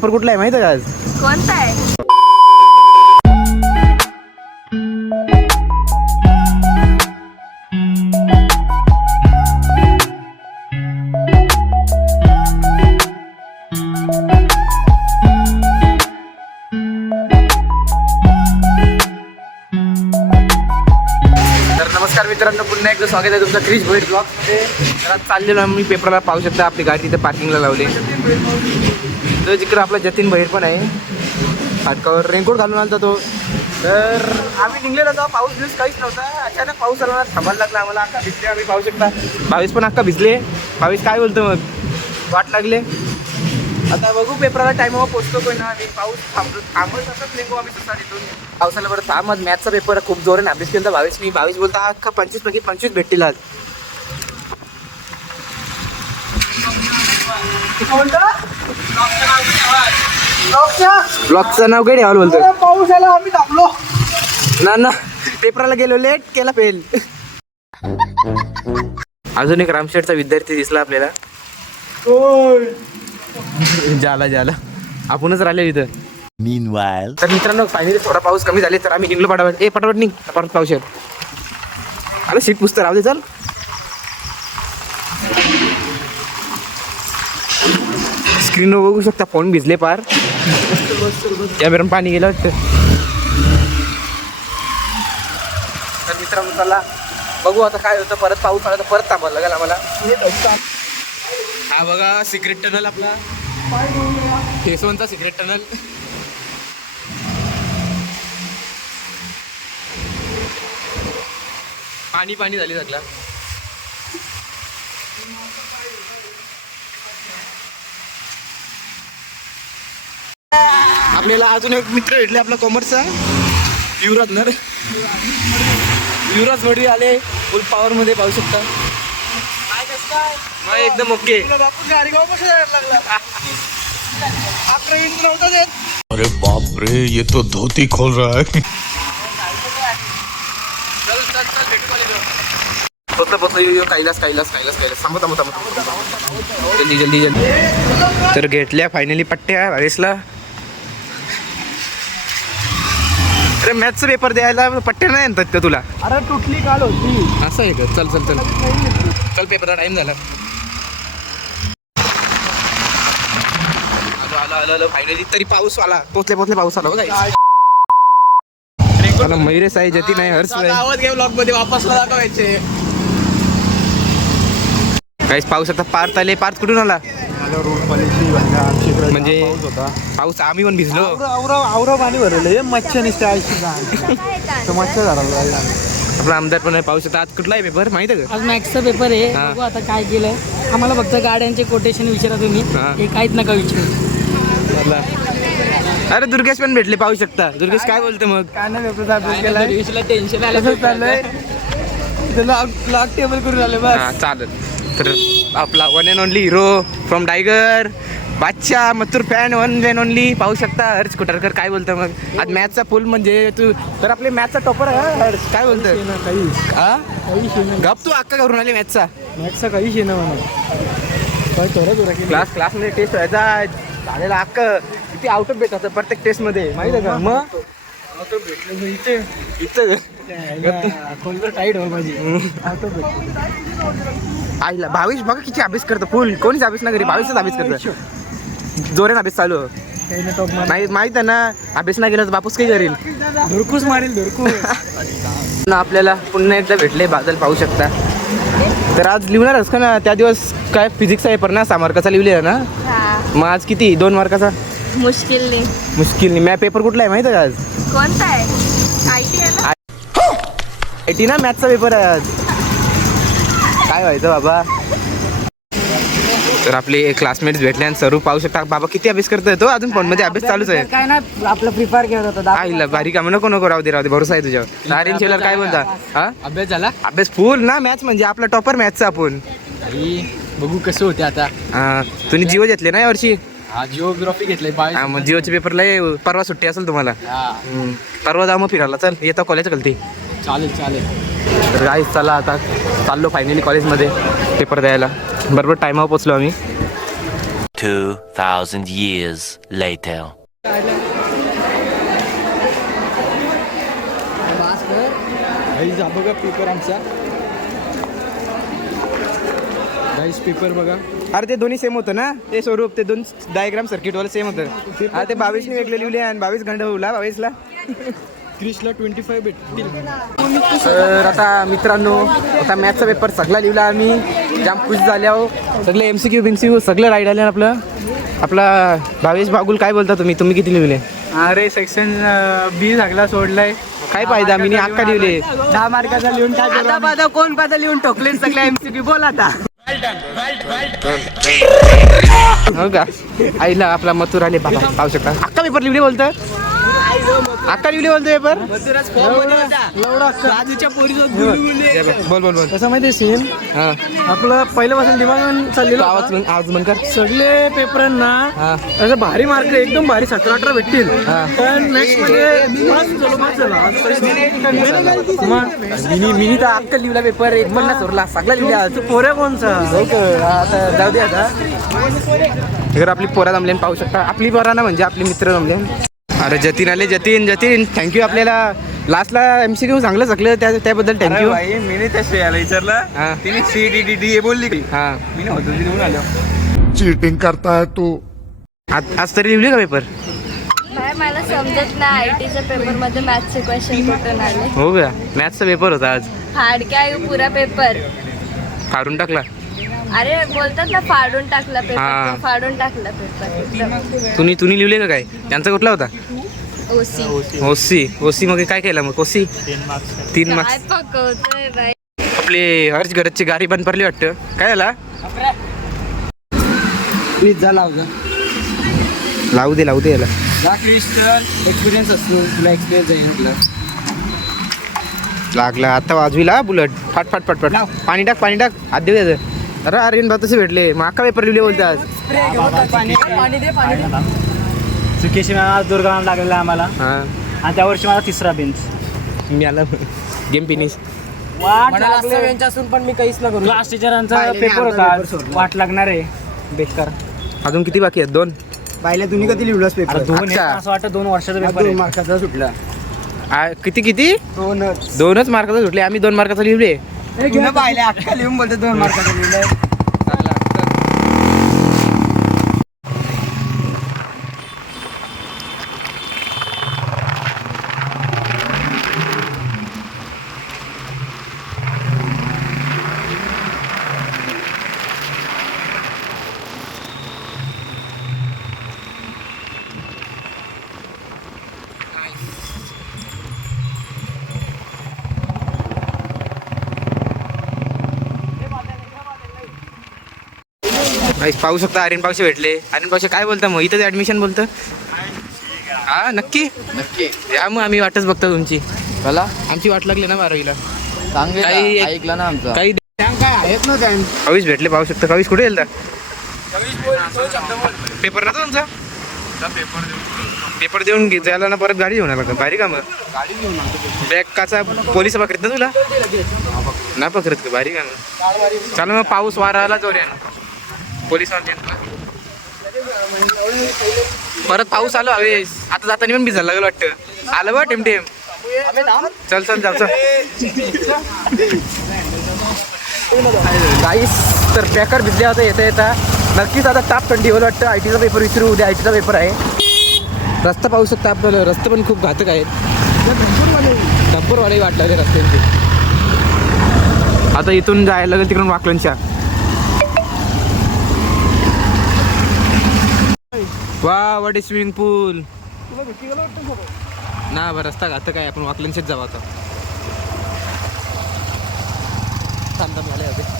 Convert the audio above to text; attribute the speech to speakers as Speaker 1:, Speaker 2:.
Speaker 1: Paper कुठला आहे माहिती आहे का आज?
Speaker 2: कोणता आहे?
Speaker 1: तर नमस्कार मित्रांनो पुन्हा एकदा स्वागत आहे तुमचं क्रिश भोईट ब्लॉगमध्ये चाललेलो आम्ही पेपरला पाहू शकता आपली गाडी तिथे पार्किंगला लावली. तर जिकडं आपला जतीन बहीर पण आहे फाटकावर रेनकोट घालून आला तो. तर आम्ही निघलेलो होतो. पाऊस दिवस काहीच नव्हता. अचानक पाऊस आला थांबायला लागला आम्हाला. अक्का भिजले आम्ही पाहू शकता. बावीस पण अक्का भिजले. बावीस काय बोलतो मग? वाट लागले. आता बघू पेपराला टायमावर पोचतो पण ना आम्ही पाऊस थांबतो थांबत असंच निघू आम्ही तसा तिथून पावसाला बरं थांब मॅथचा पेपर खूप जोराने अभ्यास केला बावीस मी बावीस बोलता अख्खा पंचवीस पैकी पंचवीस भेटतील आज. ब्लॉकचं नाव काय ठेवाल बोलतो
Speaker 3: पाऊस आला आम्ही थांबलो.
Speaker 1: ना ना. पेपरला गेलो लेट केला फेल अजून एक रामशेठचा विद्यार्थी दिसला आपल्याला. झाला झाला आपणच राहिले इथं.
Speaker 4: Meanwhile.
Speaker 1: तर मित्रांनो फायनली थोडा पाऊस कमी झाले तर आम्ही निघलो पटापट. ए पटापट निघ परत पाऊस अरे सीट पुसतं राहू दे चल. स्क्रीनवर बघू शकता फोन भिजले पार. कॅमेरा पाणी गेलं वाटतं तर मित्रांनो चला बघू आता काय होतं. परत पाऊस आला तर परत थांबायला लागेल आम्हाला. हा बघा सिक्रेट टनल आपला. फेसवनचा सिक्रेट टनल पाणी पाणी झाली सगळा. आपल्याला अजून एक मित्र भेटले आपला कॉमर्सचा युवराज नर. युवराज वडी आले. फुल पॉवर मध्ये पाहू शकता. हा, एकदम ओके
Speaker 4: अरे बाप रे ये तो धोती खोल रहा है.
Speaker 1: कैलास कैलास कैलास कैलास थांबा थांबा थांबा जल्दी जल्दी जल्दी. तर घेतल्या फायनली पट्ट्या हवेसला अरे मॅथचा पेपर द्यायला पट्ट्या नाही आणतात का तुला?
Speaker 3: अरे तुटली काल होती.
Speaker 1: असं आहे का? चल चल चल. चल पेपरचा टाइम झाला. आलो आलो आलो आलो. फायनली तरी पाऊस आला. पोचले पोचले पाऊस आला मला मयुरेश आहे जती नाही हर्ष आहे
Speaker 3: आवाज घे ब्लॉगमध्ये वापस दाखवायचे.
Speaker 1: काहीच पाऊस आता पार्थ आले पार्थ कुठून आला? म्हणजे पाऊस आम्ही पण भिजलो.
Speaker 3: आवरा आवरा पाणी भरलं मच्छर निसते आयुष्य मच्छर झाला
Speaker 1: आपला आमदार पण आहे पाऊस आता आज कुठला आहे पेपर माहिती आहे का?
Speaker 5: आज मॅथ्सचा पेपर आहे.
Speaker 1: हा.
Speaker 5: बघू आता काय केलंय. आम्हाला फक्त गाड्यांचे कोटेशन विचारा तुम्ही.
Speaker 1: हा.
Speaker 5: हे काहीच नका विचारू.
Speaker 1: अरे दुर्गेश पण भेटले पाहू शकता. दुर्गेश काय बोलतो मग?
Speaker 3: काय नाही
Speaker 5: टेन्शन
Speaker 3: आले बस.
Speaker 1: हा चालेल. तर आपला one and only hero from Tiger Badshah Mathur fan one and only पाहू शकता हर्ष कुटारकर काय बोलतो मग? आज मॅथचा फुल म्हणजे तू तर आपले मॅथचा टॉपर आहे हर्ष. काय
Speaker 3: शेण
Speaker 1: गप तू अक्का करून आली मॅथचा
Speaker 3: मॅथचा काही शेण म्हणा. काय थोडा थोडा केला.
Speaker 1: क्लास क्लासमध्ये टेस्ट व्हायचा. झालेला अक्क. किती आउट ऑफ बेट होतं प्रत्येक टेस्टमध्ये माहिती आहे का? मग?
Speaker 3: भेटलं इथे.
Speaker 1: इथं.
Speaker 3: खोलवर टाईट हो माझी. ऑटो भेटलं
Speaker 1: आईला भावेश बघा किती अभ्यास करतो. फुल कोणीच अभ्यास नाही करी भावेशच अभ्यास करतो जोरेन अभ्यास चालू.
Speaker 3: नाही
Speaker 1: माहीत आहे ना अभ्यास नाही केला तर बापूस काही करेल
Speaker 3: धुरकूस मारेल धुरकूस.
Speaker 1: ना आपल्याला पुन्हा एकदा भेटले बादल पाहू शकता. तर आज लिहणारच का ना? त्या दिवस काय फिजिक्सचा पेपर ना सहा मार्काचा लिहिलेला ना?
Speaker 2: हा.
Speaker 1: मग आज किती? दोन मार्काचा?
Speaker 2: मुश्किल नाही.
Speaker 1: मुश्किल नाही. मॅ पेपर कुठला आहे माहिती आहे का आज?
Speaker 2: कोणता आहे? आय टी आहे ना?
Speaker 1: एटी ना मॅथचा पेपर आहे आज. काय व्हायचं बाबा? तर आपले क्लासमेट्स भेटले आणि सर्व पाहू शकता. बाबा किती अभ्यास करतोय तो? अजून फोनमध्ये अभ्यास चालूच आहे.
Speaker 5: काय नाही आपलं प्रिपेअर करत होता. दाखव.
Speaker 1: आईला बारीक कामं नको नको राहू दे राहू दे. भरोसा आहे तुझ्यावर. नारिन शेलर काय बोलता? हा?
Speaker 3: अभ्यास झाला?
Speaker 1: अभ्यास फुल ना मॅच म्हणजे? आपला टॉपर मॅचचा आपण
Speaker 3: बघू कसं होते आता.
Speaker 1: हा. तुम्ही जिओ घेतले ना यावर्षी
Speaker 3: हा जिओग्राफी
Speaker 1: हा मग जिओच्या पेपरला ये, परवा सुट्टी असेल तुम्हाला.
Speaker 3: हा.
Speaker 1: परवा जा मग फिरायला. चल येतो कॉलेज गलती
Speaker 3: चालेल चालेल.
Speaker 1: तर गाईस चला आता. चाललो फायनली कॉलेजमध्ये पेपर द्यायला. बरोबर टायमावर पोचलो आम्ही.
Speaker 6: 2,000 years later.
Speaker 1: गाईज हा बघा पेपर आमचा. गाईज पेपर बघा. अरे ते दोन्ही सेम होतं ना? ते स्वरूप ते दोन डायग्राम सर्किटवाले सेम होतं. हा ते बावीसने वेगळे लिहिले आणि बावीस घंटा होला बावीसला.
Speaker 3: क्रिशला ट्वेंटी फाईव्ह भेटतील.
Speaker 1: तर आता मित्रांनो आता मॅथचा पेपर सगळा लिहिला आम्ही. जाम खुश झाल्यावर सगळे एम सी क्यू बिम सी क्यू सगळं राईड आले आपलं. आपला भावेश बागुल काय बोलता तुम्ही? तुम्ही किती लिहिले?
Speaker 3: अरे सेक्शन बी सगळा सोडलाय.
Speaker 1: काय फायदा? मी अक्का लिहिले.
Speaker 3: दहा मार्काचा लिहून काय आता पादा कोण पादा लिहून ठोकले सगळ्या एमसीक्यू बोल आता.
Speaker 1: हो का? आईला आपला मथुर आले बाबा पाहू शकता. अक्का पेपर लिहिले बोलतं? अक्का लिहिले बोलतो पेपर बोल बोल बोल
Speaker 3: कसं माहिती सीन
Speaker 1: हा.
Speaker 3: आपलं पहिल्यापासून दिमाग चाललेलं
Speaker 1: आवाज आवाज बंद कर.
Speaker 3: सगळे पेपरांना
Speaker 1: हा.
Speaker 3: असं भारी मार्क एकदम भारी सतरा अठरा भेटतील. पण नेक्स्टमध्ये पास झालो पास झाला. आज परिस्थिती- मग
Speaker 1: मिनी मिनी तर अक्का लिहिला पेपर एक पण सोडला सगळा लिहिला
Speaker 3: तू पोऱ्या कोणचा?
Speaker 1: आता जाऊ दे आता. इकडे आपली पोरा जमले पाहू शकता. आपली पोरा ना म्हणजे आपले मित्र जमले. अरे जतीन आले जतीन जतीन. थँक्यू आपल्याला. लास्टला एम सी क्यू चांगलं सकलं त्या त्याबद्दल थँक्यू
Speaker 3: मी नाही त्या श्रेयाला विचारलं.
Speaker 1: हा.
Speaker 3: तिने सी डी डी डी बोलली. की
Speaker 1: हा.
Speaker 3: मी नव्हतो ती निघून आलो
Speaker 4: चीटिंग करता है तू.
Speaker 1: आज आज तरी लिहिली का पेपर
Speaker 2: मला समजत नाही. आय टीच्या पेपरमध्ये मॅथ्सचे क्वेश्चन कुठून आले?
Speaker 1: हो का? मॅथ्सचा पेपर होता आज.
Speaker 2: हार्ड काय पुरा पेपर
Speaker 1: फाडून टाकला.
Speaker 2: अरे बोलतात ना फाडून टाकला पेपर. तो फाडून टाकला पेपर
Speaker 1: तुम्ही तुम्ही लिहिले का काय? त्यांचा कुठला होता?
Speaker 2: ओसी.
Speaker 1: ओसी. ओसी मग काय केलं मग? ओसी? तीन
Speaker 2: काय
Speaker 1: मार्क्स
Speaker 2: पकवतोय बाई?
Speaker 1: आपले हर्ष घरची गाडी बंद पडली वाटतं. काय झाला?
Speaker 3: प्लीज जा लाव
Speaker 1: दे लावू दे याला.
Speaker 3: जा क्रिस्टल एक्सपिरियन्स असतो. तुला एक्सपिरियन्स जाईल म्हटलं.
Speaker 1: लागला. आता वाजविला बुलट. फाट फाट फाट फाट. पाणी टाक पाणी टाक. आत देऊ द्यायचं अरे अरे भाऊ तसे भेटले. मग अक्का पेपर लिहिले बोलते आज.
Speaker 5: सुकेशी मॅम दुर्गा लागलेला आम्हाला.
Speaker 1: हां.
Speaker 5: आणि त्या वर्षी माझा तिसरा बेंच
Speaker 1: मी आला. गेम फिनिश
Speaker 5: वाट असून पण मी काहीच ना क्लास टीचरांचा पेपर होता. आज. वाट लागणार आहे. बेकार.
Speaker 1: अजून किती बाकी आहेत? दोन.
Speaker 3: पाहिल्या तुम्ही कधी लिहिलास
Speaker 5: अरे
Speaker 3: पेपर
Speaker 5: दोन
Speaker 1: अच्छा.
Speaker 5: असं वाटतं दोन वर्षाचा पेपर
Speaker 3: दोन
Speaker 5: आहे.
Speaker 3: मार्काचा सुटला.
Speaker 1: आ, किती किती?
Speaker 3: दोनच.
Speaker 1: दोनच मार्काचा सुटले. आम्ही दोन मार्काचा लिहिले.
Speaker 3: पुन्हा पाहिल्या अख्खा लिहून बोलतो दोन मार्काचा लिहिलंय
Speaker 1: गाईस, पाहू शकता आर्यन पावशे भेटले. आर्यन पावशे काय बोलता मग? इथंच ऍडमिशन बोलतं? हा नक्की? नक्की. या मग आम्ही वाटच बघतो तुमची.
Speaker 7: मला
Speaker 1: आमची वाट लागली ना बारावीला.
Speaker 7: चांगले
Speaker 1: काही
Speaker 7: ऐकलं ना आमचं.
Speaker 1: काही
Speaker 3: काय? आहेत ना त्या
Speaker 1: कवीस भेटले पाहू शकता. कवीस कुठे गेलता? पेपर ना तुमचा पेपर देऊन घे- जायला ना परत गाडी घेऊन आला भारी का मग बॅग काचा पोलीस पकडत ना तुला? ना पकडत का? भारी का मग चाल मग पाऊस वारा आला जोर पोलीस परत पाऊस आलो हवेस आता जाताना पण भिजायला लागलं वाटतं. आलं बा टेम टेम. चल चल चल गाईस तर बेकार भिजले होता येता येता नक्कीच आता ताप थंडी होईल वाटतं. आय टीचा पेपर विसरू उद्या आय टीचा पेपर आहे. रस्ता पाहू शकता आपल्याला रस्ते पण खूप घातक आहेत. डंपरवाले वाटलं लागले रस्त्यांची. आता इथून जायला लागेल तिकडून वाकलनच्या. वा वॉट इज स्विमिंग पूल ना बरं रस्ता घातक आहे आपण वाकलनच्याच जाऊ आता. थांब थांब झाले होते